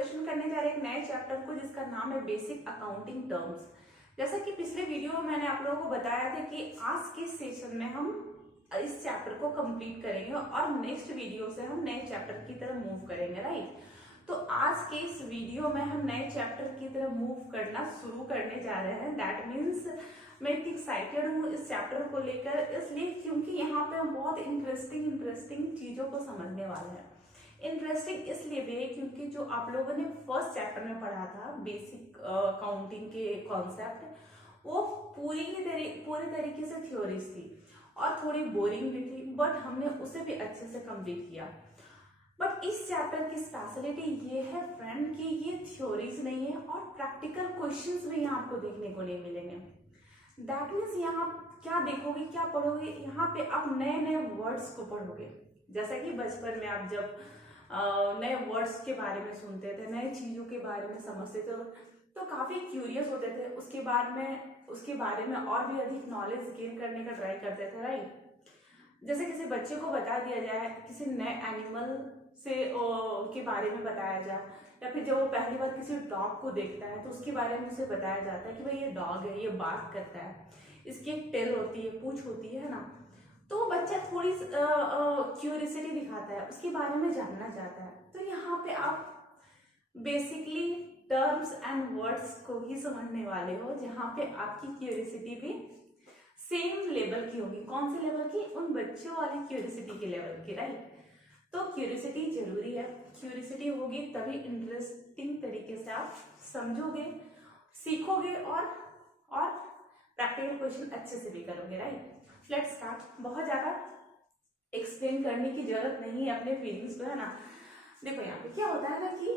Discussion करने जा रहे हैं एक नए चैप्टर को जिसका नाम है बेसिक अकाउंटिंग टर्म्स। जैसा कि पिछले वीडियो में मैंने आप लोगों को बताया था कि आज के सेशन में हम इस चैप्टर को कंप्लीट करेंगे और नेक्स्ट वीडियो से हम नए चैप्टर की तरफ मूव करेंगे, राइट। तो आज के इस वीडियो में हम नए चैप्टर की तरफ मूव करना शुरू करने जा रहे हैं। दैट मीन्स मैं इतनी एक्साइटेड हूँ इस चैप्टर को लेकर, इसलिए क्योंकि यहाँ पे हम बहुत इंटरेस्टिंग चीजों को समझने वाले हैं। इंटरेस्टिंग इसलिए भी है क्योंकि जो आप लोगों ने फर्स्ट चैप्टर में पढ़ा था बेसिक अकाउंटिंग के कॉन्सेप्ट, वो पूरी तरीके से थ्योरीज थी और थोड़ी बोरिंग भी थी, बट हमने उसे भी अच्छे से कंप्लीट किया। बट इस चैप्टर की स्पेशलिटी ये है फ्रेंड कि ये थ्योरीज नहीं है और प्रैक्टिकल क्वेश्चंस भी यहाँ आपको देखने को नहीं मिलेंगे। दैट मीन्स यहाँ क्या देखोगे, क्या पढ़ोगे, यहाँ पे आप नए नए वर्ड्स को पढ़ोगे। जैसा कि बचपन में आप जब नए वर्ड्स के बारे में सुनते थे, नए चीजों के बारे में समझते थे, तो काफी क्यूरियस होते थे, उसके बारे में और भी अधिक नॉलेज गेन करने का ट्राई करते थे, राइट। जैसे किसी बच्चे को बता दिया जाए, किसी नए एनिमल से के बारे में बताया जाए, या फिर जब वो पहली बार किसी डॉग को देखता है तो उसके बारे में उसे बताया जाता है कि भाई ये डॉग है, ये बात करता है, इसकी एक टेल होती है, पूंछ होती है ना। तो बच्चा थोड़ी क्यूरियोसिटी दिखाता है, उसके बारे में जानना चाहता है। तो यहाँ पे आप बेसिकली टर्म्स एंड वर्ड्स को ही समझने वाले हो, जहाँ पे आपकी क्यूरियोसिटी भी सेम लेवल की होगी। कौन से लेवल की? उन बच्चों वाली क्यूरियोसिटी के लेवल की, राइट। तो क्यूरियोसिटी जरूरी है, क्यूरियोसिटी होगी तभी इंटरेस्टिंग तरीके से आप समझोगे, सीखोगे और प्रैक्टिकल क्वेश्चन अच्छे से भी करोगे, राइट। Let's start. बहुत ज्यादा एक्सप्लेन करने की जरूरत नहीं है अपने फीलिंग्स को, है ना। देखो यहाँ पे क्या होता है ना कि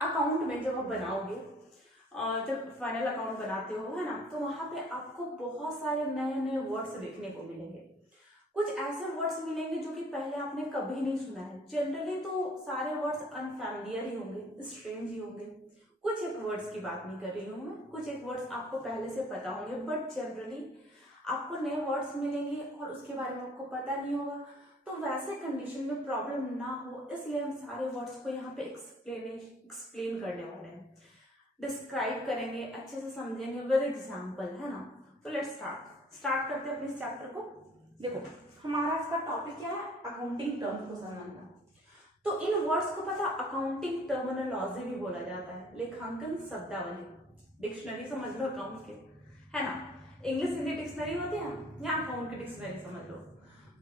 अकाउंट में जब आप बनाओगे, जब फाइनल अकाउंट बनाते हो, है ना, तो वहां पे आपको बहुत सारे नए नए वर्ड्स देखने को मिलेंगे। कुछ ऐसे वर्ड्स मिलेंगे जो कि पहले आपने कभी नहीं सुना है। जनरली तो सारे वर्ड्स अनफैमिलियर ही होंगे, स्ट्रेंज ही होंगे। कुछ एक वर्ड्स की बात नहीं कर रही हूँ मैं, कुछ एक वर्ड्स आपको पहले से पता होंगे, बट जनरली आपको नए वर्ड्स मिलेंगे और उसके बारे में आपको पता नहीं होगा। तो वैसे कंडीशन में प्रॉब्लम ना हो, इसलिए हम सारे वर्ड्स को यहाँ पे एक्सप्लेन करने वाले हैं, डिस्क्राइब करेंगे, अच्छे से समझेंगे विद एग्जाम्पल, है ना। तो लेट्स स्टार्ट करते हैं अपने इस चैप्टर को। देखो हमारा इसका टॉपिक क्या है? अकाउंटिंग टर्म को समझना। तो इन वर्ड्स को पता अकाउंटिंग टर्मिनोलॉजी भी बोला जाता है, लेखांकन शब्दावली। डिक्शनरी समझ लो अकाउंट के, है ना। इंग्लिश हिंदी डिक्शनरी होती है या अकाउंट की डिक्शनरी समझ लो।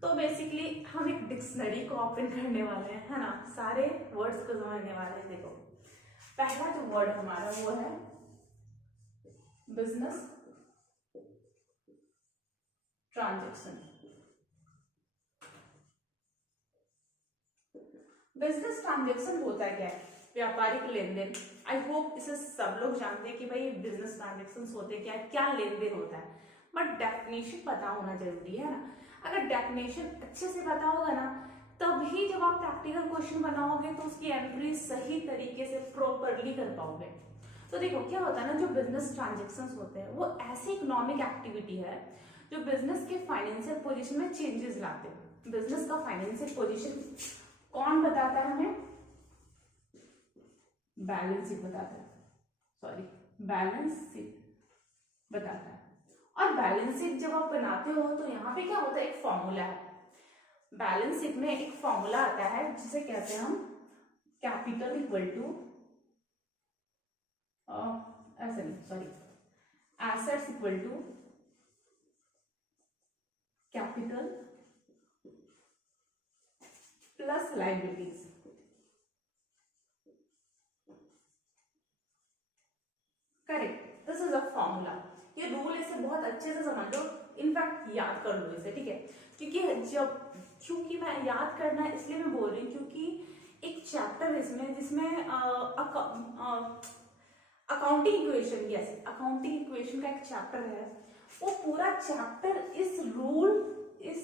तो बेसिकली हम एक डिक्शनरी को ओपन करने वाले हैं, है ना, सारे वर्ड्स को समझने वाले हैं। देखो पहला जो वर्ड हमारा वो है बिजनेस ट्रांजैक्शन। बिजनेस ट्रांजैक्शन होता है क्या है? व्यापारिक लेन देन। आई होप इसे सब लोग जानते हैं कि भाई बिजनेस ट्रांजैक्शन होते क्या है, क्या लेन देन होता है, बट डेफिनेशन पता होना जरूरी है ना। अगर डेफिनेशन अच्छे से पता होगा ना, तभी जब आप प्रैक्टिकल क्वेश्चन बनाओगे तो उसकी एंट्री सही तरीके से प्रॉपरली कर पाओगे। तो देखो क्या होता है ना, जो बिजनेस ट्रांजेक्शन होते हैं वो ऐसी इकोनॉमिक एक्टिविटी है जो बिजनेस के फाइनेंशियल पोजीशन में चेंजेस लाते हैं। बिजनेस का फाइनेंशियल पोजीशन कौन बताता है हमें? बैलेंस शीट बताता है, सॉरी बैलेंस शीट बताता है। और बैलेंस शीट जब आप बनाते हो तो यहाँ पे क्या होता है, एक फॉर्मूला है। बैलेंस शीट में एक फॉर्मूला आता है जिसे कहते हैं हम कैपिटल इक्वल टू ऐसे नहीं, sorry, assets equal to capital plus liabilities. Correct, this is a formula. ये रूल इसे बहुत अच्छे से समझ लो, इनफैक्ट याद कर लो इसे, ठीक है। क्योंकि मैं याद करना इसलिए मैं बोल रही हूँ क्योंकि एक चैप्टर इसमें जिसमें accounting equation, yes, accounting equation का एक चैप्टर है, वो पूरा चैप्टर इस रूल, इस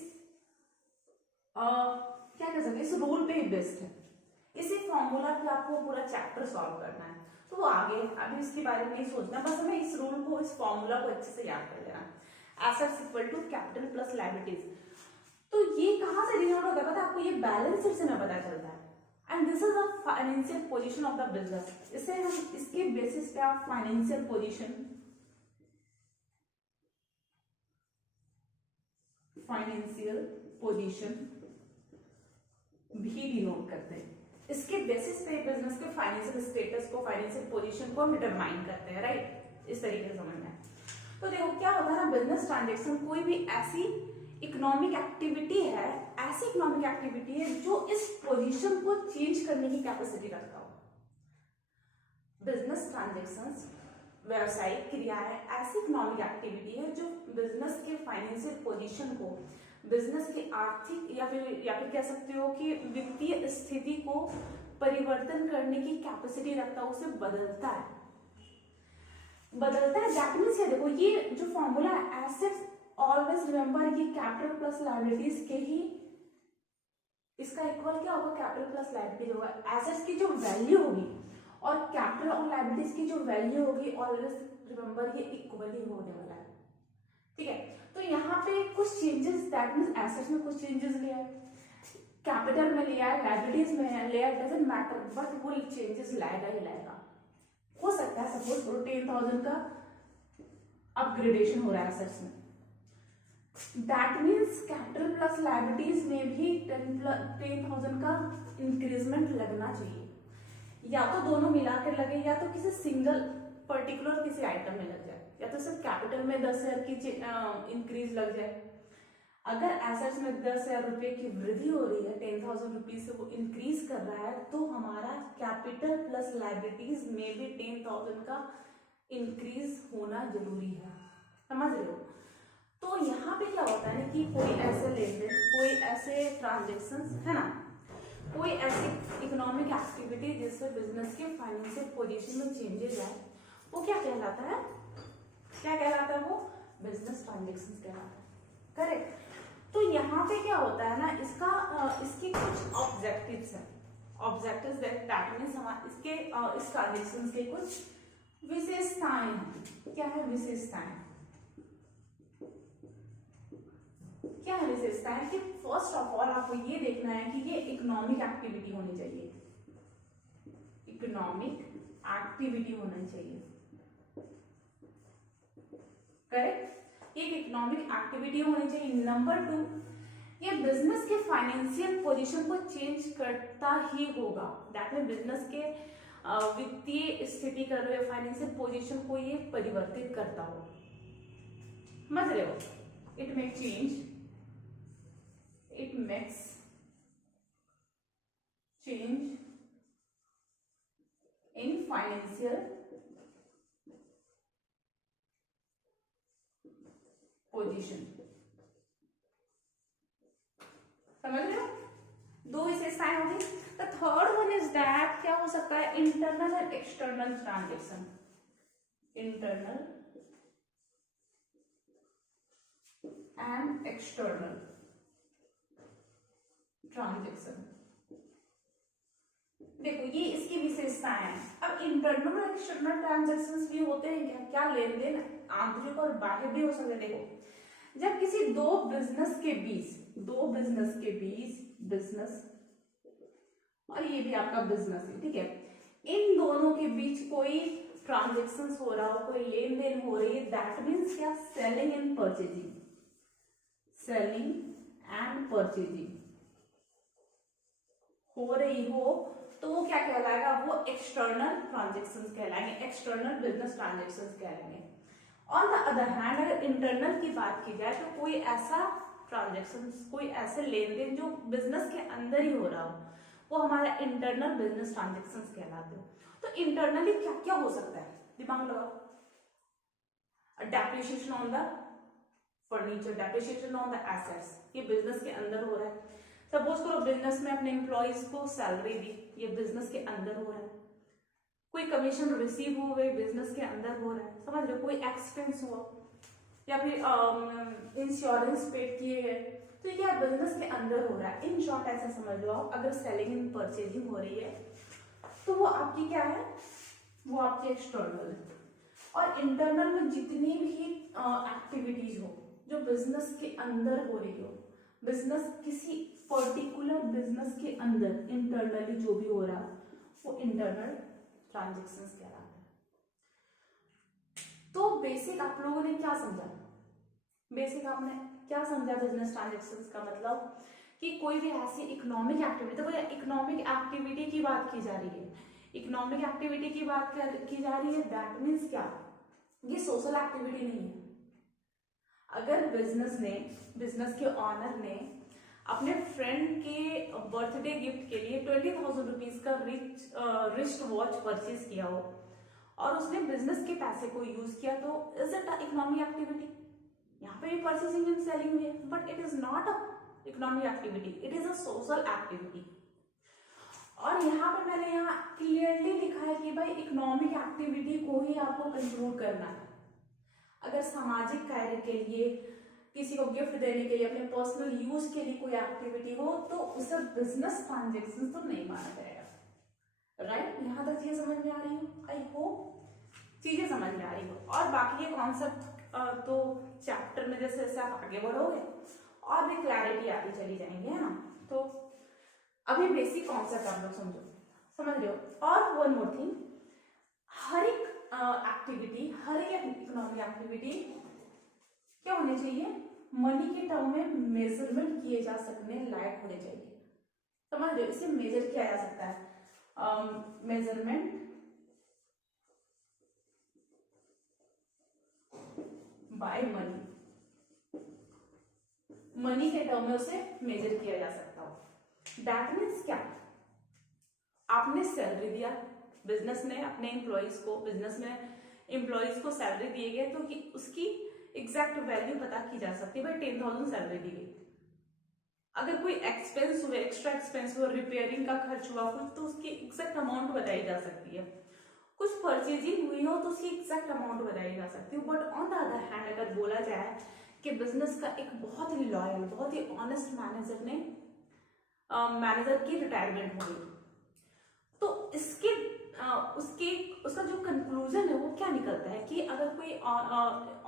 क्या कह सकते, इस रूल पे ही बेस्ड है। इसी फॉर्मूला पे आपको पूरा चैप्टर सॉल्व करना है। तो वो आगे अभी इसके बारे में नहीं सोचना, बस हमें इस रूल को, इस फॉर्मूला को अच्छे से याद कर लेना। Assets equal to capital plus liabilities. तो ये कहां से डिनोट होता है पता है आपको? ये बैलेंस शीट से ना पता चलता है। And this is a financial position of the business, इसे हम इसके बेसिस पे आप फाइनेंशियल पोजीशन भी डिनोट करते हैं। इसके बेसिस पे बिजनेस के फाइनेंशियल स्टेटस को, फाइनेंशियल पोजीशन को हम डिटरमाइन करते हैं, राइट। इस तरीके से समझना है। तो देखो क्या होता है ना, बिजनेस ट्रांजेक्शन कोई भी ऐसी इकोनॉमिक एक्टिविटी है, ऐसी इकोनॉमिक एक्टिविटी है जो इस पोजीशन को चेंज करने की कैपेसिटी रखता हो। बिजनेस ट्रांजेक्शंस, व्यावसायिक क्रियाएं ऐसी इकोनॉमिक एक्टिविटी है जो बिजनेस के फाइनेंशियल पोजीशन को, बिजनेस की आर्थिक या फिर कह सकते हो कि वित्तीय स्थिति को परिवर्तन करने की कैपेसिटी रखता है, उसे बदलता है। दैट मीन्स देखो ये जो फॉर्मूला है, एसेट्स ऑलवेज रिमेंबर ये कैपिटल प्लस लायबिलिटीज के ही इसका इक्वल क्या होगा, कैपिटल प्लस लायबिलिटीज होगा। एसेट्स की जो वैल्यू होगी और कैपिटल और लायबिलिटीज की जो वैल्यू होगी, ऑलवेज रिमेंबर ये इक्वल ही होने वाला है, ठीक है। तो यहाँ पे कुछ चेंजेस, दैट मीन्स एसेट्स में कुछ चेंजेस लिया है, कैपिटल में लिया है, लायबिलिटीज में लिया है, डजंट मैटर, बट वो चेंजेस लाएगा ही लाएगा। हो सकता है सपोज करो 10,000 का अपग्रेडेशन हो रहा है एसेट्स में, that means capital plus liabilities में भी 10,000 का इंक्रीजमेंट लगना चाहिए। या तो दोनों मिलाकर लगे, या तो किसी सिंगल पर्टिकुलर किसी आइटम में लग जाए, या तो सिर्फ कैपिटल में 10,000 की इंक्रीज लग जाए। अगर एसेट्स में 10,000 रुपए की वृद्धि हो रही है, 10,000 रुपीज से वो इंक्रीज कर रहा है, तो हमारा कैपिटल प्लस लायबिलिटीज में भी 10,000 का इंक्रीज होना जरूरी है, समझ रहे हो। तो यहाँ पे क्या होता है कि कोई ऐसे लेन देन, कोई ऐसे ट्रांजेक्शन है ना, कोई ऐसी इकोनॉमिक एक्टिविटी जिससे बिजनेस के फाइनेंशियल पोजीशन में चेंजेस आए, वो क्या कहलाता है, वो बिजनेस ट्रांजेक्शन कहलाता है, करेक्ट। तो यहाँ पे क्या होता है ना, इसके कुछ ऑब्जेक्टिव्स हैं, ऑब्जेक्टिव्स दैट मींस इसके इस ट्रांजेक्शन के कुछ विशेषताएं हैं। क्या है विशेषताएं, क्या है विशेषताएं कि फर्स्ट ऑफ ऑल आपको ये देखना है कि ये इकोनॉमिक एक्टिविटी होनी चाहिए, इकोनॉमिक एक्टिविटी होना चाहिए, करेक्ट। एक इकोनॉमिक एक्टिविटी होनी चाहिए। नंबर 2, ये बिजनेस के फाइनेंशियल पोजीशन को चेंज करता ही होगा, दैट मीन बिजनेस के वित्तीय स्थिति कर रहे हो, फाइनेंशियल पोजीशन को ये परिवर्तित करता हो, समझ रहे हो। It makes change in financial position, समझ रहे हो। दो विशेषताएं होगी। The third one is that क्या हो सकता है, internal and external transaction, internal and external transaction. देखो ये इसकी विशेषताएं हैं। अब इंटरनल और एक्सटर्नल ट्रांजेक्शंस भी होते हैं क्या लेन देन आंतरिक और बाह्य भी हो सकते हैं। देखो जब किसी दो बिजनेस के बीच बिजनेस और ये भी आपका बिजनेस है, ठीक है, इन दोनों के बीच कोई ट्रांजेक्शंस हो रहा हो, कोई लेन देन हो रही है, दैट मीन्स क्या, सेलिंग एंड परचेजिंग हो रही हो, तो वो क्या कहलाएगा, वो एक्सटर्नल ट्रांजेक्शंस कहलाएंगे, एक्सटर्नल बिजनेस ट्रांजेक्शंस कहलाएंगे। ऑन द अदर हैंड अगर इंटरनल की बात की जाए तो कोई ऐसा ट्रांजेक्शन, कोई ऐसे लेन देन जो बिजनेस के अंदर ही हो रहा हो, वो हमारा इंटरनल बिजनेस ट्रांजेक्शंस कहलाते हो। तो इंटरनली क्या क्या हो सकता है, दिमाग लगाओ। Depreciation on the furniture, depreciation on the assets, ये बिजनेस के अंदर हो रहा है। सपोज करो बिजनेस में अपने एम्प्लॉइज को सैलरी दी, ये बिजनेस के अंदर हो रहा है। कोई कमीशन रिसीव हो गई, बिजनेस के अंदर हो रहा है, समझ लो। कोई एक्सपेंस हुआ या फिर इंश्योरेंस पेड किए गए, तो ये बिजनेस के अंदर हो रहा है। इन शॉर्ट ऐसे समझ लो आप, अगर सेलिंग एंड परचेजिंग हो रही है तो वो आपकी क्या है, वो आपकी एक्सटर्नल है। और इंटरनल में जितनी भी एक्टिविटीज हो जो बिजनेस के अंदर हो रही हो, बिजनेस किसी पर्टिकुलर बिजनेस के अंदर इंटरनली जो भी हो रहा है वो इंटरनल ट्रांजेक्शन्स कहलाते हैं। तो बेसिक आप लोगों ने क्या समझा, बेसिक आपने क्या समझा बिजनेस ट्रांजेक्शन्स का मतलब कि कोई भी ऐसी इकोनॉमिक एक्टिविटी, तो कोई इकोनॉमिक एक्टिविटी की बात की जा रही है, इकोनॉमिक एक्टिविटी की बात की जा रही है, दैट मीन्स क्या, ये सोशल एक्टिविटी नहीं है। अगर बिजनेस के ऑनर ने अपने फ्रेंड के बर्थडे गिफ्ट के लिए 20,000 रुपीज का रिस्ट वॉच परचेज किया हो और उसने बिजनेस के पैसे को यूज किया, तो is it a economic activity? यहाँ पे भी परचेसिंग एंड सेलिंग हुई है, but it is not a economic activity, it is a social activity. और यहाँ पे मैंने यहाँ क्लियरली लिखा है कि भाई इकोनॉमिक एक्टिविटी को ही आपको कंक्लूड करना है। अगर सामाजिक कार्य के लिए, किसी को गिफ्ट देने के लिए, अपने पर्सनल यूज के लिए कोई एक्टिविटी हो, तो उसे बिजनेस ट्रांजेक्शन तो नहीं माना जाएगा। राइट, यहाँ तक चीजें समझ में आ रही हो? आई होप चीजें समझ में आ रही हो। और बाकी ये कॉन्सेप्ट तो चैप्टर में जैसे जैसे आप आगे बढ़ोगे और भी क्लैरिटी आती चली जाएंगे, है ना। तो अभी बेसिक कॉन्सेप्ट आप लोग समझ रहे हो। और वन मोर थिंग, हर एक एक्टिविटी, हर एक इकोनॉमिक एक्टिविटी क्या होने चाहिए, मनी के टर्म में मेजरमेंट किए जा सकने लायक होने चाहिए। समझ रहे हो, इसे मेजर किया जा सकता है, मेजरमेंट बाय मनी, मनी के टर्म में उसे मेजर किया जा सकता हो। दैट मीन्स क्या, आपने सैलरी दिया, बिजनेस ने अपने एम्प्लॉइज को, बिजनेस में एम्प्लॉइज को सैलरी दिए गए, तो कि उसकी एग्जैक्ट वैल्यू पता की जा सकती है। भाई 10,000 सैलरी दी गई, अगर कोई एक्सपेंस हुए, एक्स्ट्रा एक्सपेंस हुआ, रिपेयरिंग का खर्च हुआ कुछ, तो उसकी एग्जैक्ट अमाउंट बताई जा सकती है। कुछ परचेजिंग हुई हो तो उसकी एग्जैक्ट अमाउंट बताई जा सकती है। But on the other hand अगर बोला जाए कि बिजनेस का एक बहुत ही लॉयल, बहुत ही ऑनेस्ट मैनेजर की रिटायरमेंट हो गई, तो इसके उसका जो कंक्लूजन है वो क्या निकलता है कि अगर कोई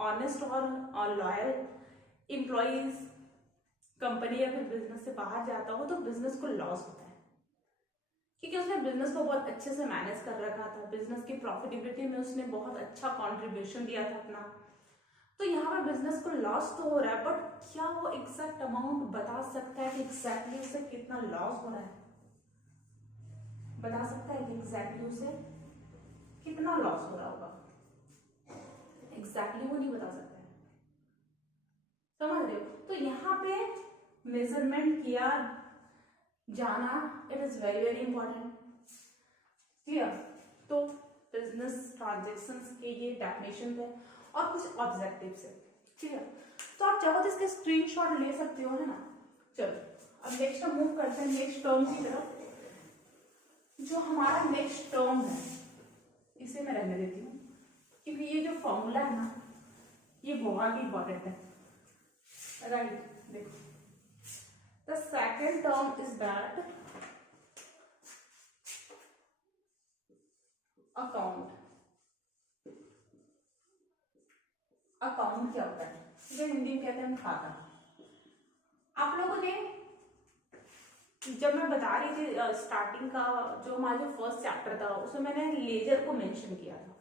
ऑनेस्ट और लॉयल एम्प्लॉइज कंपनी या फिर बिजनेस से बाहर जाता हो तो बिजनेस को लॉस होता है, क्योंकि उसने बिजनेस को बहुत अच्छे से मैनेज कर रखा था, बिजनेस की प्रॉफिटेबिलिटी में उसने बहुत अच्छा कंट्रीब्यूशन दिया था अपना। तो यहाँ पे बिजनेस को लॉस तो हो रहा है, बट क्या वो एग्जैक्ट अमाउंट बता सकता है कि एग्जैक्टली उसे कितना लॉस हो रहा है? बता सकता है कि एग्जैक्टली उसे कितना लॉस हो रहा होगा? एग्जैक्टली वो नहीं बता सकता है। समझ रहे हो? तो यहाँ पे मेजरमेंट किया जाना, it is very very important. Clear? तो बिजनेस ट्रांजेक्शन्स के ये डेफिनेशन है और कुछ ऑब्जेक्टिव्स है। क्लियर? तो आप चाहो तो इसके स्क्रीनशॉट ले सकते हो, है ना। चलो अब नेक्स्ट हम मूव करते हैं नेक्स्ट टर्म की तरफ। जो हमारा नेक्स्ट टर्म है इसे मैं रहने देती हूँ, क्योंकि ये जो फॉर्मूला है ना ये बहुत ही इंपॉर्टेंट है। राइट, देखो the second term is that account. Account क्या होता है? जो हिंदी में कहते हैं खाता। आप लोगों ने, जब मैं बता रही थी स्टार्टिंग का, जो हमारा जो फर्स्ट चैप्टर था उसमें मैंने लेजर को मेंशन किया था।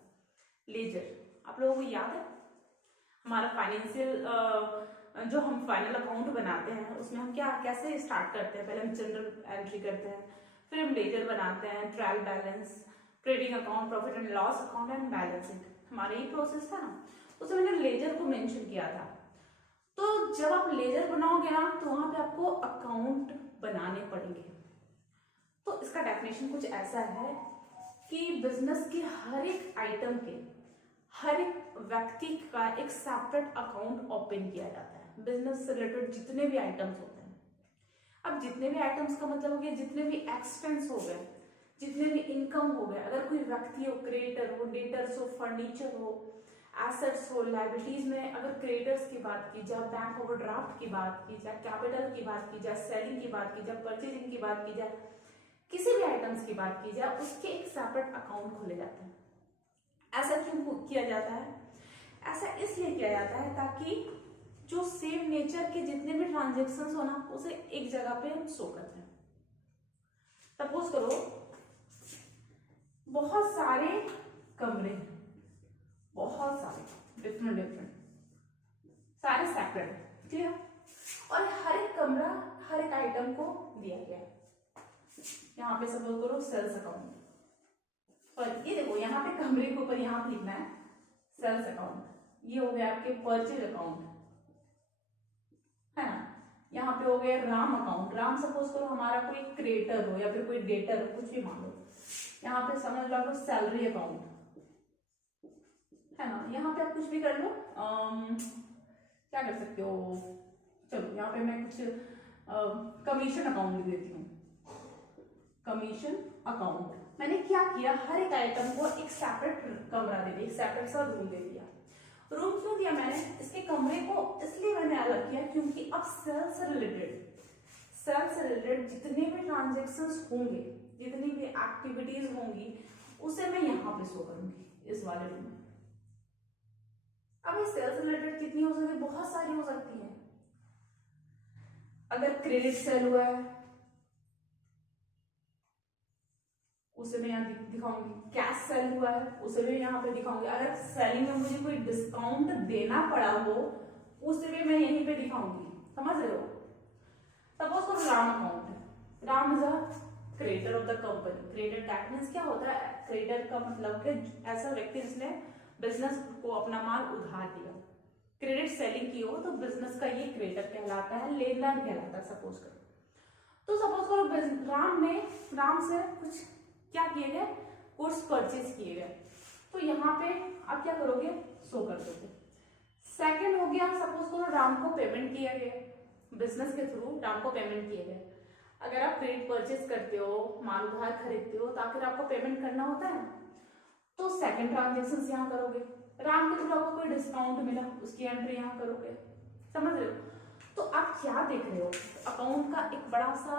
लेजर आप लोगों को याद है? हमारा फाइनेंशियल जो हम फाइनल अकाउंट बनाते हैं उसमें हम क्या कैसे स्टार्ट करते हैं? पहले हम जनरल एंट्री करते हैं, फिर हम लेजर बनाते हैं, trial balance, trading account, profit and loss account and balancing. हमारा ये प्रोसेस था ना, उसमें मैंने लेजर को मेंशन किया था। तो जब आप लेजर बनाओगे ना तो वहां पे आपको अकाउंट बनाने पड़ेंगे। तो इसका डेफिनेशन कुछ ऐसा है कि बिजनेस के हर एक आइटम के, हर एक व्यक्ति का एक सेपरेट अकाउंट ओपन किया जाता है। बिजनेस से रिलेटेड जितने भी आइटम्स होते हैं, अब जितने भी आइटम्स का मतलब हो गया जितने भी एक्सपेंस हो गए, जितने भी इनकम हो गए, अगर कोई व्यक्ति हो, क्रिएटर हो, डेटर्स हो, फर्नीचर हो, एसेट्स हो, लाइबिलिटीज में अगर क्रिएटर्स की बात की जाए, बैंक ओवरड्राफ्ट की बात की जाए, कैपिटल की बात की जाए, सेलिंग की बात की जाए, परचेजिंग की बात की जाए, किसी भी आइटम्स की बात की जाए, उसके एक सेपरेट अकाउंट खोले जाते हैं। ऐसा क्यों किया जाता है? ऐसा इसलिए किया जाता है ताकि जो सेम नेचर के जितने भी ट्रांजेक्शन्स हो ना उसे एक जगह पे हम शो करते हैं। सपोज करो बहुत सारे कमरे हैं, बहुत सारे डिफरेंट सारे सेपरेट, क्लियर। और हर एक कमरा हर एक आइटम को दिया गया है। यहाँ पे सपोज करो सेल्स अकाउंट, और ये देखो यहाँ पे कमरे के ऊपर यहाँ पे लिखना है सेल्स अकाउंट। ये हो गया आपके परचेज अकाउंट, है ना। यहाँ पे हो गया राम अकाउंट। राम सपोज करो हमारा कोई क्रिएटर हो या फिर कोई डेटर हो, कुछ भी मान लो। यहाँ पे समझ लो आपको सैलरी अकाउंट, है ना। यहाँ पे आप कुछ भी कर लो, क्या कर सकते हो, चलो यहाँ पे मैं कुछ कमीशन अकाउंट लिख देती हूँ, कमीशन अकाउंट। मैंने क्या किया, हर एक आइटम को एक सेपरेट कमरा दे दिया, एक सेपरेट सा रूम दे दिया। रूम क्यों दिया मैंने, इसके कमरे को इसलिए मैंने अलग किया क्योंकि अब सेल्स से रिलेटेड जितने भी ट्रांजेक्शन्स होंगे, जितनी भी एक्टिविटीज होंगी, उसे मैं यहाँ पे शो करूंगी इस वाले रूम में। अब ये सेल्स रिलेटेड कितनी हो सकती है, बहुत सारी हो सकती है। अगर क्रेडिट सेल हुआ है उसे मैं यहाँ दिखाऊंगी, कैश सेल हुआ है उसे भी यहाँ पे दिखाऊंगी। अगर सेलिंग में मुझे कोई डिस्काउंट देना पड़ा हो उसे भी मैं यहीं पे दिखाऊंगी, समझ रहे हो। सपोज करो राम अकाउंट है, Ram is a creator of the company. Creator that means क्या होता है, क्रिएटर का मतलब कि ऐसा व्यक्ति जिसने बिजनेस को अपना माल उधार दिया, क्रेडिट सेलिंग की हो तो बिजनेस का ये क्रिएटर कहलाता है, लेनदार कहलाता है। सपोज करो तो सपोज करो राम से कुछ क्या किए गए, गुड्स परचेज किए गए, तो यहाँ पे आप क्या करोगे, शो कर दोगे। सेकंड हो गया, सपोज करो राम को पेमेंट किया गया, बिजनेस के थ्रू राम को पेमेंट किए गए। अगर आप क्रेडिट परचेज करते हो, माल उधार खरीदते हो, तो आखिर आपको पेमेंट करना होता है, तो सेकंड ट्रांजेक्शन यहाँ करोगे। राम के थ्रू आपको कोई डिस्काउंट मिला, उसकी एंट्री यहाँ करोगे, समझ रहे हो। तो आप क्या देख रहे हो, अकाउंट का एक बड़ा सा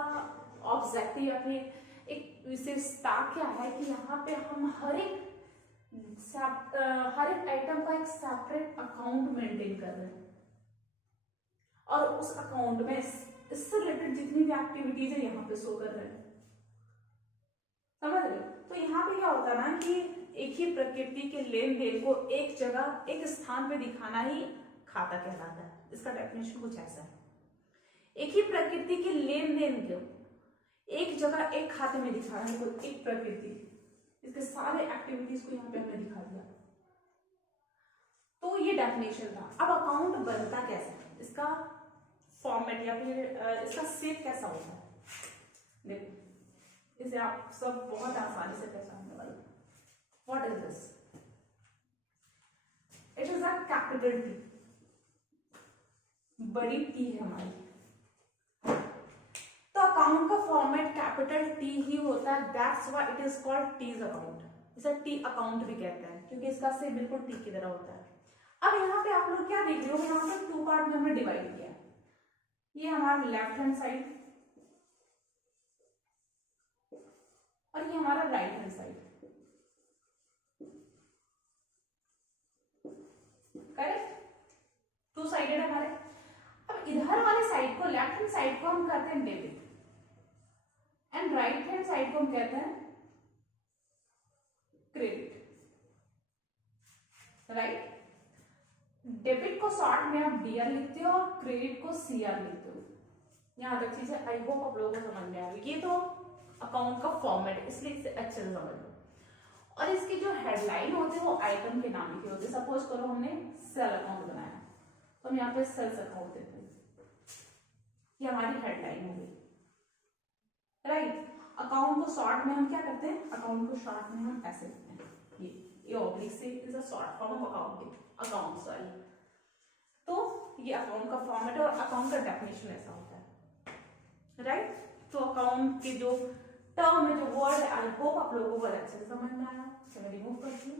ऑब्जेक्टिव या फिर एक विशेषता क्या है कि यहाँ पे हम हर एक आइटम का एक सेपरेट अकाउंट मेंटेन कर रहे हैं, और उस अकाउंट में इससे रिलेटेड जितनी भी एक्टिविटीज है यहाँ पे शो कर रहे हैं, समझ रहे हो। तो यहाँ पे क्या होता है ना कि एक ही प्रकृति के लेन देन को एक जगह एक स्थान पे दिखाना ही खाता कहलाता है। इसका डेफिनेशन कुछ ऐसा है, एक ही प्रकृति के लेन देन को एक जगह एक खाते में दिखाना है, कोई एक प्रकृति, इसके सारे एक्टिविटीज को यहाँ पे हमने दिखा दिया। तो ये डेफिनेशन था। अब अकाउंट बनता कैसे है, इसका फॉर्मेट या फिर इसका शेप कैसा होता है, देखो इसे आप सब बहुत आसानी से पहचानने वाले। What is this, it is a capital T, बड़ी टी है हमारी। तो अकाउंट का फॉर्मेट कैपिटल टी ही होता है, that's why it is called T's account. इसे टी अकाउंट भी कहते हैं क्योंकि इसका शेप बिल्कुल टी की तरह होता है। अब यहाँ पे आप लोग क्या देख रहे हो, यहाँ पे टू पार्ट में हमने डिवाइड किया है। ये हमारा लेफ्ट हैंड साइड और ये हमारा right hand side, correct, two sided हमारे। अब इधर वाले साइड को, लेफ्ट हैंड साइड को हम कहते हैं debit, and right hand side को हम कहते हैं क्रेडिट, राइट। डेबिट को शॉर्ट में आप डीआर लिखते हो और क्रेडिट को सीआर लिखते हो। यहाँ तक चीजें आई होप आप लोगों को समझ में आ गई। ये तो अकाउंट का फॉर्मेट है, इसलिए इसे अच्छे से समझ लो। और इसकी जो हेडलाइन होती है वो आइटम के नाम लिखे होते हैं। सपोज करो हमने सेल अकाउंट बनाया तो हम यहाँ पे सेल्स अकाउंट देते हैं, ये हमारी हेडलाइन होगी, राइट। अकाउंट को शॉर्ट में हम क्या करते हैं, अकाउंट को शॉर्ट में हम ऐसे लिखते हैं, ये ऑब्लिक से is a short form of account, sorry. तो ये अकाउंट का फॉर्मेट और अकाउंट का डेफिनेशन ऐसा होता है, राइट। तो अकाउंट के जो टर्म है, जो वर्ड है, आई होप आप लोगों को अच्छे से समझ में आया। चलो रिमूव करती हूँ।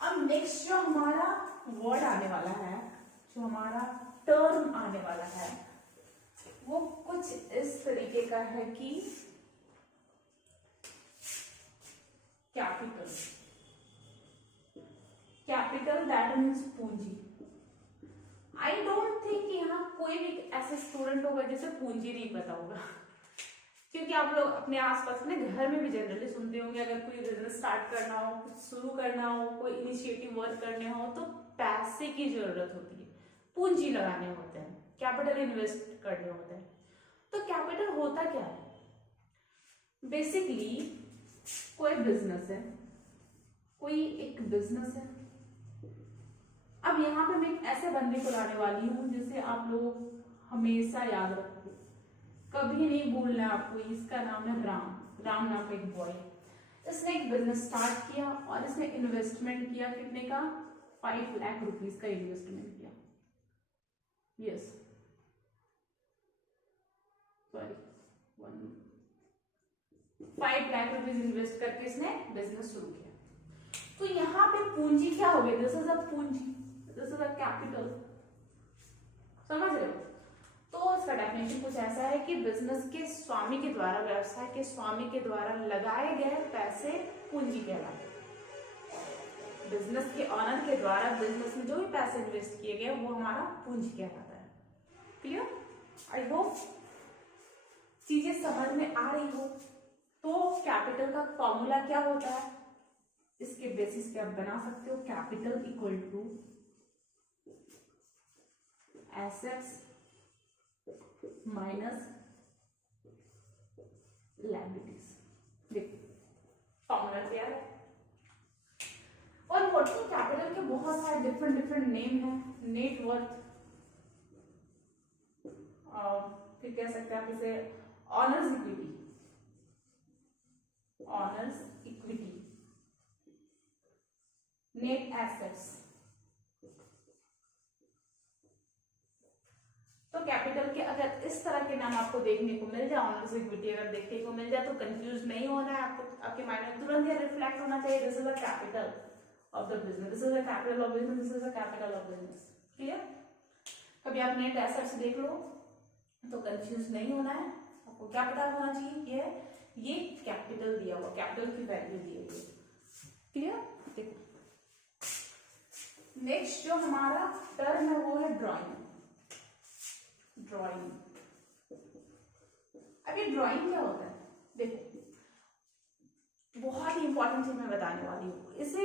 अब नेक्स्ट जो हमारा वर्ड आने वाला है, जो हमारा टर्म आने वाला है, वो कुछ इस तरीके का है कि कैपिटल, कैपिटल दैट मीन्स पूंजी। आई डोंट थिंक यहाँ कोई भी ऐसे स्टूडेंट होगा जिसे पूंजी नहीं पता होगा। क्योंकि आप लोग अपने आसपास अपने घर में भी जनरली सुनते होंगे, अगर कोई बिजनेस स्टार्ट करना हो, कुछ शुरू करना हो, कोई इनिशिएटिव वर्क करने हो तो पैसे की जरूरत होती है, पूंजी लगाने होते हैं, कैपिटल इन्वेस्ट करने होते हैं। तो कैपिटल होता क्या है? बेसिकली कोई बिजनेस है, कोई एक बिजनेस है। अब यहाँ पे मैं एक ऐसे बंदे को लाने वाली हूँ जिसे आप लोग हमेशा याद रखो, कभी नहीं भूलना आपको। इसका नाम है राम। राम नाम का एक बॉय, इसने एक बिजनेस स्टार्ट किया और इसने इन्वेस्टमेंट किया कितने का? 5 लाख रुपीज का इन्वेस्टमेंट किया। Yes, sorry, 5 lakh rupees invest करके इसने बिजनेस शुरू किया। तो यहाँ पे पूंजी क्या हो गई? दिस इज अ पूंजी, दिस इज अ कैपिटल। समझ रहे हो? तो इसका डेफिनेशन कुछ ऐसा है कि बिजनेस के स्वामी के द्वारा, व्यवसाय के स्वामी के द्वारा लगाए गए पैसे पूंजी कहलाते हैं। बिजनेस के ऑनर के द्वारा बिजनेस में जो भी पैसे इन्वेस्ट किए गए वो हमारा पूंजी कहलाता है। क्लियर? आई होप चीजें समझ में आ रही हो। तो कैपिटल का फॉर्मूला क्या होता है? इसके बेसिस पे आप बना सकते हो, capital equal to assets minus liabilities. देखो फॉर्मूला क्या है। और वर्किंग कैपिटल के बहुत सारे डिफरेंट नेम हैं। नेट वर्थ, फिर कह सकते हैं आप इसे owner's equity, owner's equity, net assets. तो कैपिटल के अगर इस तरह के नाम आपको देखने को मिल जाए, ऑनर्स इक्विटी अगर देखने को मिल जाए तो कंफ्यूज नहीं होना है आपको। आपके माइंड में तुरंत ये रिफ्लेक्ट होना चाहिए, this is a capital of the business, this is a capital of business, this is a capital of business. Clear? कभी आप नेट एसेट्स देख लो तो कंफ्यूज नहीं होना है, आपको क्या पता होना चाहिए ये कैपिटल दिया हुआ, कैपिटल की वैल्यू दी हुई है। क्लियर? देखो नेक्स्ट जो हमारा टर्म है वो है ड्राइंग। ड्राइंग, अभी ड्राइंग क्या होता है? देखो बहुत ही इंपॉर्टेंट चीज मैं बताने वाली हूँ, इसे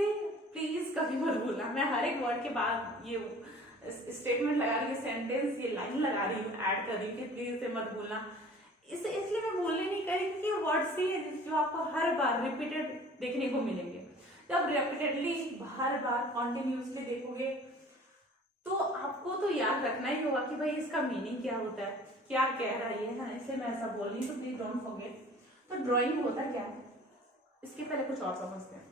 प्लीज कभी मत भूलना। मैं हर एक वर्ड के बाद ये स्टेटमेंट लगा रही हूँ, सेंटेंस, ये लाइन लगा रही हूँ, ऐड कर रही हूँ, प्लीज इसे मत भूलना। इसे इसलिए मैं बोलने नहीं करी क्योंकि वर्ड से जो आपको हर बार रिपीटेड देखने को मिलेंगे। जब रिपीटेडली हर बार कॉन्टिन्यूसली देखोगे तो आपको तो याद रखना ही होगा कि भाई इसका मीनिंग क्या होता है, क्या कह रहा है ना, इसलिए मैं ऐसा बोल रही हूँ, तो प्लीज डोंट फॉरगेट। तो ड्राइंग होता क्या है, इसके पहले कुछ और समझते हैं।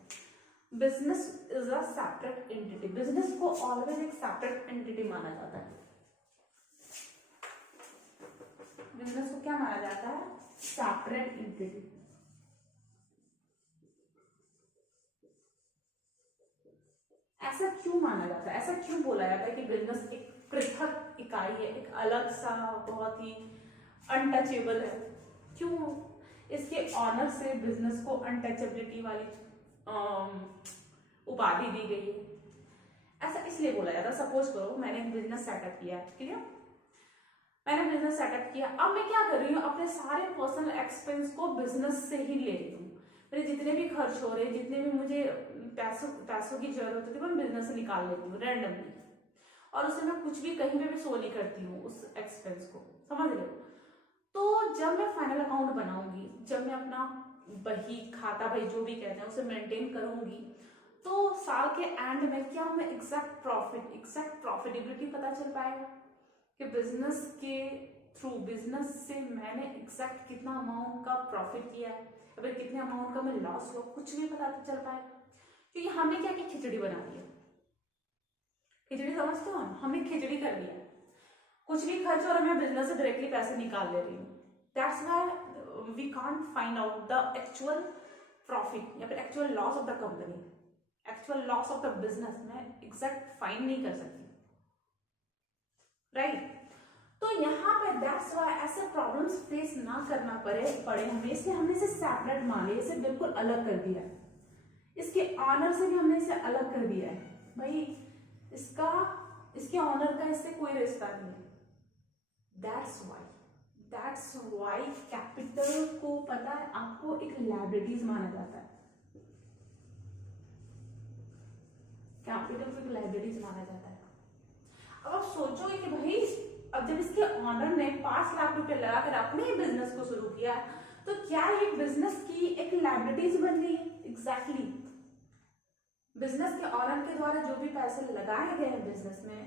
Business is a separate entity, business को ऑलवेज एक सेपरेट एंटिटी माना जाता है। बिजनेस को क्या माना जाता है? Separate entity. ऐसा क्यों माना जाता है, ऐसा क्यों बोला जाता है कि बिजनेस एक पृथक इकाई है, एक अलग सा, बहुत ही अनटचेबल है? क्यों इसके ऑनर से बिजनेस को अनटचेबिलिटी वाली उपाधि दी गई है? ऐसा इसलिए बोला जाता है। सपोज करो मैंने एक बिजनेस सेटअप किया, क्लियर? मैंने बिजनेस सेटअप किया, अब मैं क्या कर रही हूँ, अपने सारे पर्सनल एक्सपेंस को बिजनेस से ही ले रही हूँ। मेरे जितने भी खर्च हो रहे, जितने भी मुझे पैसों की जरूरत होती है, मैं बिजनेस से निकाल लेती हूँ रैंडमली, और उसे मैं कुछ भी कहीं पे भी शो नहीं करती हूँ उस एक्सपेंस को। समझ रहे हो? तो जब मैं फाइनल अकाउंट बनाऊंगी, जब मैं अपना बही, खाता बही जो भी कहते हैं उसे मेंटेन करूंगी, तो साल के एंड में क्या हमें एग्जैक्ट प्रॉफिट, एग्जैक्ट प्रॉफिटेबिलिटी पता चल पाएगा कि बिजनेस के थ्रू, बिजनेस से मैंने एग्जैक्ट कितना अमाउंट का प्रॉफिट किया है, अगर कितने अमाउंट का मैं लॉस हुआ, कुछ भी पता चल पाएगा। क्योंकि हमने क्या की, खिचड़ी बना दी है। खिचड़ी समझते हो? हमने खिचड़ी कर दिया, कुछ भी खर्च हो रहा है, मैं बिजनेस से डायरेक्टली पैसे निकाल ले रही हूँ। That's why we can't find out the actual profit या फिर actual loss of the company, actual loss of the business मैं एग्जैक्ट फाइंड नहीं कर सकती, राइट? तो यहाँ पे दैट्स व्हाई ऐसे प्रॉब्लम्स फेस ना करना पड़े हमें, इसलिए हमने इसे सेपरेट मान लिया, इसे बिल्कुल अलग कर दिया है। इसके ऑनर से भी हमने इसे अलग कर दिया है। भाई इसके ऑनर का इससे कोई रिश्ता नहीं है। That's why that's why capital को पता है आपको एक लायबिलिटीज माना जाता है, कैपिटल को एक लायबिलिटीज माना जाता है। अब आप सोचोगे कि भाई अब जब इसके ऑनर ने 5 लाख रुपए लगाकर अपने ही बिजनेस को शुरू किया तो क्या ये बिजनेस की एक लायबिलिटीज बन गई? एग्जैक्टली बिजनेस के ऑनर के द्वारा जो भी पैसे लगाए गए हैं बिजनेस में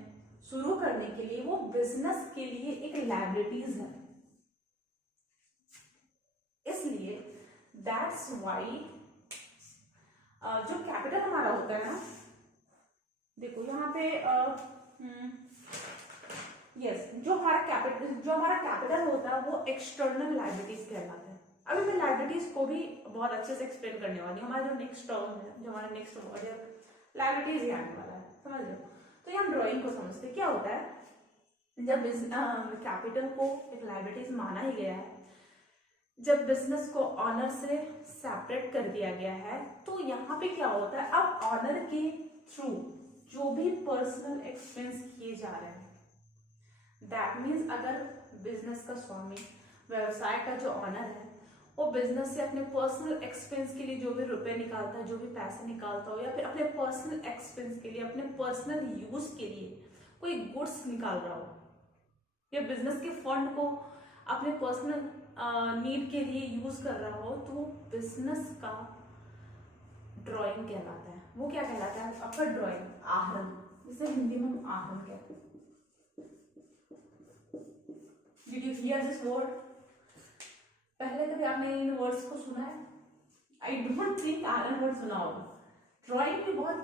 शुरू करने के लिए, वो बिजनेस के लिए एक लायबिलिटीज है। इसलिए दैट्स वाई जो कैपिटल हमारा होता है ना, देखो यहाँ पे यस जो हमारा कैपिटल होता है वो एक्सटर्नल लायबिलिटीज कहलाता है। अभी मैं लायबिलिटीज को भी बहुत अच्छे से एक्सप्लेन करने वाली हूँ। हमारा जो नेक्स्ट टर्म है, जो हमारा नेक्स्ट वर्ड है, लायबिलिटीज ही आने वाला है, समझ लो। तो हम ड्राइंग को समझते हैं। क्या होता है जब कैपिटल को एक लायबिलिटीज माना ही गया है, जब बिजनेस को ऑनर से सेपरेट कर दिया गया है, तो यहाँ पे क्या होता है, अब ऑनर के थ्रू जो भी पर्सनल एक्सपेंस किए जा रहे हैं, दैट मीन्स अगर बिजनेस का स्वामी, व्यवसाय का जो ऑनर है, वो बिजनेस से अपने पर्सनल एक्सपेंस के लिए जो भी रुपए निकालता है, जो भी पैसे निकालता हो, या फिर अपने पर्सनल एक्सपेंस के लिए, अपने पर्सनल यूज के लिए कोई गुड्स निकाल रहा हो, या बिजनेस के फंड को अपने पर्सनल नीड के लिए यूज कर रहा हो, तो वो बिजनेस का ड्राइंग कहलाता है। वो क्या कहलाता है आपका? ड्राइंग, आहरण, जिसे हिंदी में हम आहरण कहते हैं। Did you hear this word? पहले कभी आपने इन वर्ड्स को सुना है? I don't think आहरण वर्ड सुना होगा। ड्राइंग भी बहुत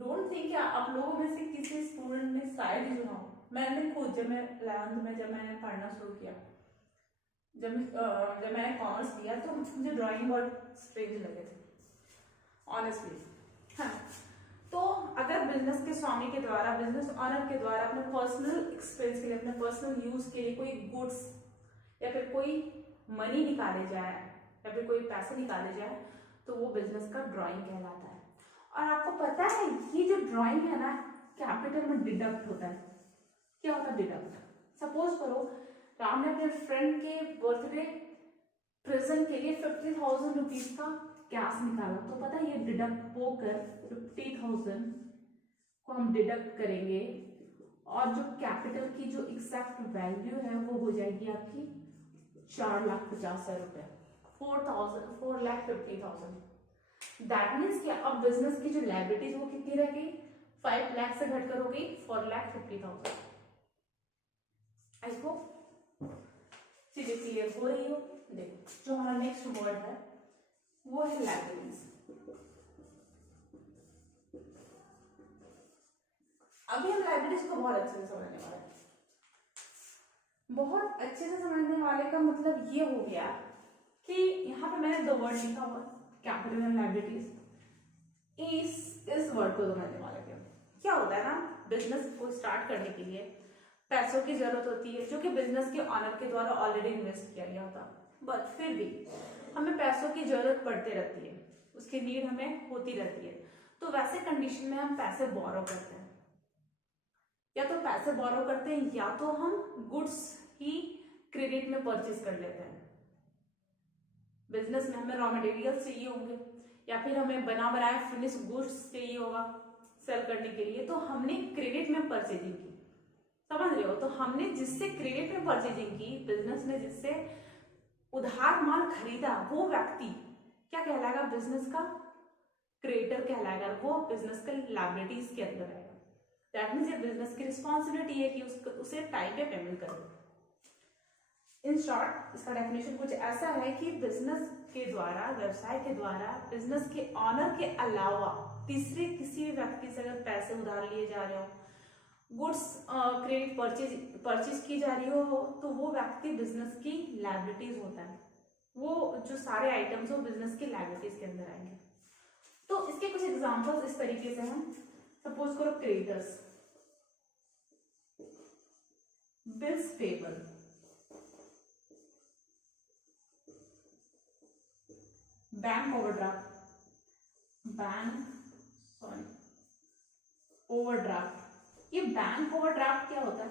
डोंट थिंक आप लोगों में से किसी स्टूडेंट ने शायद ही सुना हो। मैंने खुद जब मैं 11th में जब मैंने पढ़ना शुरू किया, जब मैंने कॉमर्स लिया, तो मुझे ड्राइंग बहुत स्ट्रेंज लगे थे ऑनेस्टली। हाँ, तो अगर बिजनेस के स्वामी के द्वारा, बिजनेस ऑनर के द्वारा अपने पर्सनल एक्सपेंस के लिए, अपने पर्सनल यूज के लिए कोई गुड्स या फिर कोई मनी निकाले जाए या फिर कोई पैसे निकाले जाए, तो वो बिजनेस का ड्राइंग कहलाता है। और आपको पता है ये जो ड्राइंग है ना, कैपिटल में डिडक्ट होता है। क्या होता है डिडक्ट? सपोज करो राम ने अपने फ्रेंड के बर्थडे प्रेजेंट के लिए 50,000 रुपीज का कैश निकाला, तो पता है ये डिडक्ट होकर 50,000 को हम डिडक्ट करेंगे, और जो कैपिटल की जो एग्जैक्ट वैल्यू है वो हो जाएगी आपकी 4,50,000 रुपए, 4,50,000। दैट मीन्स कि अब बिजनेस की जो लायबिलिटीज वो कितनी रह गई? 5 लाख से घटकर हो गई 4,50,000। आई होप चीजें क्लियर हो रही हो। देखो जो हमारा नेक्स्ट वर्ड है वो है लायबिलिटीज। अभी हम लायबिलिटीज को बहुत अच्छे से समझने वाले हैं। बहुत अच्छे से समझने वाले का मतलब ये हो गया कि यहाँ पे मैंने 2 वर्ड लिखा हुआ, कैपिटल एंड लायबिलिटीज। इस वर्ड को समझने वाले थे। क्या होता है ना, बिजनेस को स्टार्ट करने के लिए पैसों की जरूरत होती है, जो कि बिजनेस के ऑनर के द्वारा ऑलरेडी इन्वेस्ट किया गया होता, बट फिर भी हमें पैसों की जरूरत पड़ती रहती है, उसकी नीड हमें होती रहती है। तो वैसे कंडीशन में हम पैसे बोरो करते हैं, या तो पैसे बोरो करते हैं, या तो हम गुड्स ही क्रेडिट में परचेज कर लेते हैं। बिजनेस में हमें रॉ मटेरियल चाहिए होंगे, या फिर हमें बना बनाया फिनिश गुड्स चाहिए होगा सेल करने के लिए, तो हमने क्रेडिट में परचेजिंग की, समझ रहे हो? तो हमने जिससे क्रेडिट में परचेजिंग की, बिजनेस ने जिससे उधार माल खरीदा, वो व्यक्ति क्या कहलाएगा? बिजनेस का क्रेडिटर कहलाएगा, वो बिजनेस के लायबिलिटीज के अंदर आएगा। दैट मीन्स ये बिजनेस की रिस्पॉन्सिबिलिटी है कि उसे टाइम पे पेमेंट करे। इन शॉर्ट इसका डेफिनेशन कुछ ऐसा है कि बिजनेस के द्वारा, व्यवसाय के द्वारा, बिजनेस के ऑनर के अलावा तीसरे किसी भी व्यक्ति से अगर पैसे उधार लिए जा रहे हो, गुड्स क्रेडिट परचेज की जा रही हो, तो वो व्यक्ति बिजनेस की लायबिलिटीज होता है। वो जो सारे आइटम्स वो बिजनेस की लायबिलिटीज के अंदर आएंगे। तो इसके कुछ एग्जांपल्स इस तरीके से हैं। सपोज करो creditors, bills payable, bank overdraft. ये बैंक ओवरड्राफ्ट क्या होता है?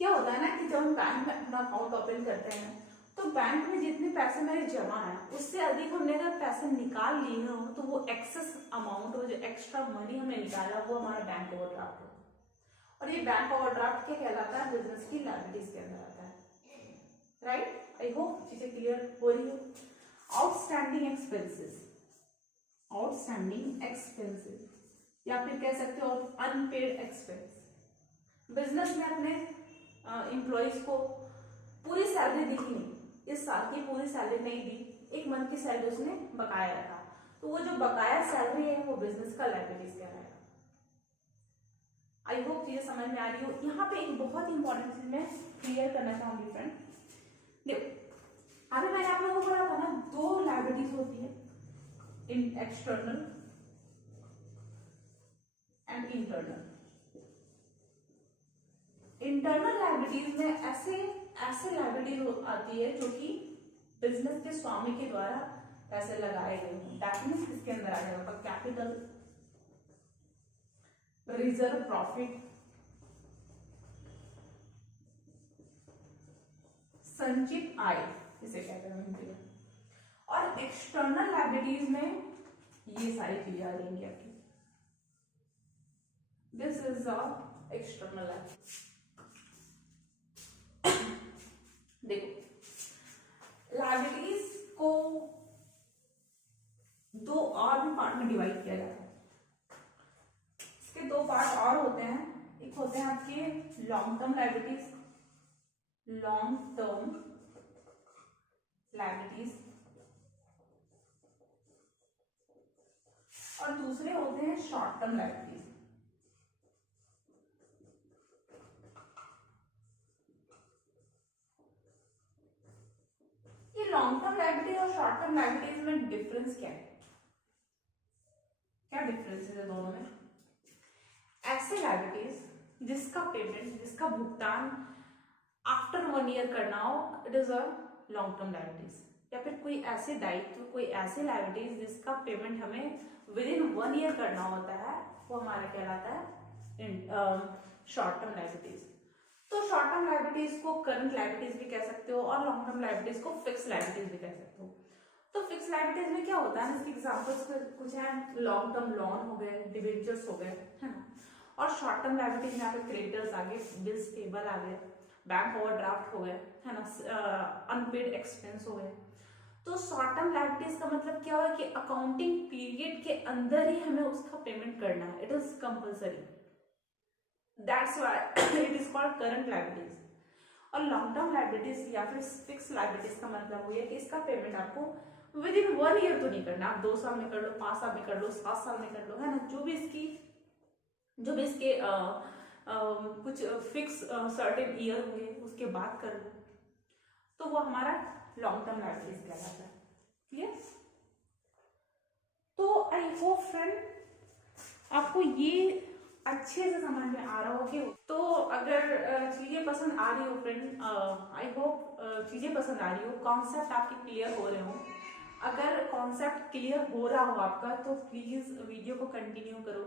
क्या होता है ना कि जब हम बैंक में अपना अकाउंट ओपन करते हैं तो बैंक में जितने पैसे मेरे जमा है उससे अधिक हमने अगर पैसे निकाल लिए हो तो वो एक्सेस अमाउंट, वो जो एक्स्ट्रा मनी हमने निकाला वो हमारा बैंक ओवरड्राफ्ट हो। और ये बैंक ओवरड्राफ्ट क्या कहलाता है? बिजनेस की लायबिलिटीज के अंदर आता है। राइट, आई होप चीजें क्लियर हो रही हो। आउटस्टैंडिंग एक्सपेंसेस, आउटस्टैंडिंग एक्सपेंसेस या फिर कह सकते हो अनपेड एक्सपेंस। बिजनेस में अपने एम्प्लॉयज को पूरी सैलरी दी ही नहीं, इस साल की पूरी सैलरी नहीं दी, एक मंथ की सैलरी उसने बकाया रखा, तो वो जो बकाया सैलरी है वो बिजनेस का लायबिलिटीज कहलाएगा। आई होप चीजें समझ में आ रही हो। यहाँ पे एक बहुत इंपॉर्टेंट चीज मैं क्लियर करना चाहूंगी फ्रेंड। देखो अभी मैंने आप लोगों को बोला था ना, दो लायबिलिटीज होती है, इन external and internal. Internal liabilities में ऐसे लायबिलिटीज आती है जो कि बिजनेस के स्वामी के द्वारा पैसे लगाए गए हैं। दैट मींस इसके अंदर आ जाएगा कैपिटल, रिजर्व प्रॉफिट, संचित आय इसे कहते हैं। और एक्सटर्नल लायबिलिटीज में ये सारी चीजें आ जाएंगी आपकी। This is a external liability. देखो लायबिलिटीज को दो और भी पार्ट में डिवाइड किया जाता है। इसके दो पार्ट और होते हैं, एक होते हैं आपके long term liabilities, long term liabilities, और दूसरे होते हैं शॉर्ट टर्म लायबिलिटीज। ये लॉन्ग टर्म लायबिलिटी और शॉर्ट टर्म लायबिलिटीज में डिफरेंस क्या है? क्या डिफरेंस है दोनों में? ऐसे लायबिलिटीज जिसका पेमेंट, जिसका भुगतान आफ्टर 1 ईयर करना हो, it is a long term liabilities. या फिर कोई ऐसे दायित्व, कोई ऐसे लायबिलिटीज जिसका पेमेंट हमें विद इन 1 ईयर करना होता है, वो हमारा कहलाता है शॉर्ट टर्म लायबिलिटीज। तो शॉर्ट टर्म लायबिलिटीज को करंट लायबिलिटीज भी कह सकते हो और लॉन्ग टर्म लायबिलिटीज को फिक्स लायबिलिटीज भी कह सकते हो। तो फिक्स लायबिलिटीज में क्या होता है, इसके एग्जांपल्स कुछ है, लॉन्ग टर्म लोन हो गए, डिबेंचर्स हो गए, है ना। और शॉर्ट टर्म लायबिलिटीज में आपके क्रेडिटर्स आ गए, बिल्स पेबल आ गए, बैंक ओवरड्राफ्ट हो गए, है ना, अनपेड एक्सपेंस हो गए। तो शॉर्ट टर्म लायबिलिटीज का मतलब क्या हुआ कि अकाउंटिंग पीरियड के अंदर ही हमें उसका पेमेंट करना है, it is compulsory, that's why it is called current liabilities. और लॉन्ग टर्म लायबिलिटीज या फिर फिक्स लायबिलिटीज का मतलब वो है कि इसका पेमेंट आपको विद इन 1 ईयर तो नहीं करना, आप 2 साल में कर लो, 5 साल में कर लो, 7 साल में कर लो, है ना, जो भी इसके कुछ फिक्स सर्टेन ईयर होंगे उसके बाद कर लो, तो वो हमारा लॉन्ग टर्म लायबिलिटीज कहलाता है। क्लियर? तो आई होप फ्रेंड आपको ये अच्छे से समझ में आ रहा हो कि, तो अगर चीजें पसंद आ रही हो फ्रेंड, आई होप चीजें पसंद आ रही हो, कॉन्सेप्ट आपके क्लियर हो रहे हो। अगर कॉन्सेप्ट क्लियर हो रहा हो आपका तो प्लीज वीडियो को कंटिन्यू करो,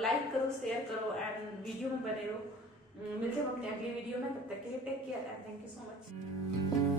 लाइक करो, शेयर करो एंड वीडियो में बने रहो। मिलते हैं अपने अगली वीडियो में, तब तक के लिए take care and thank you so much.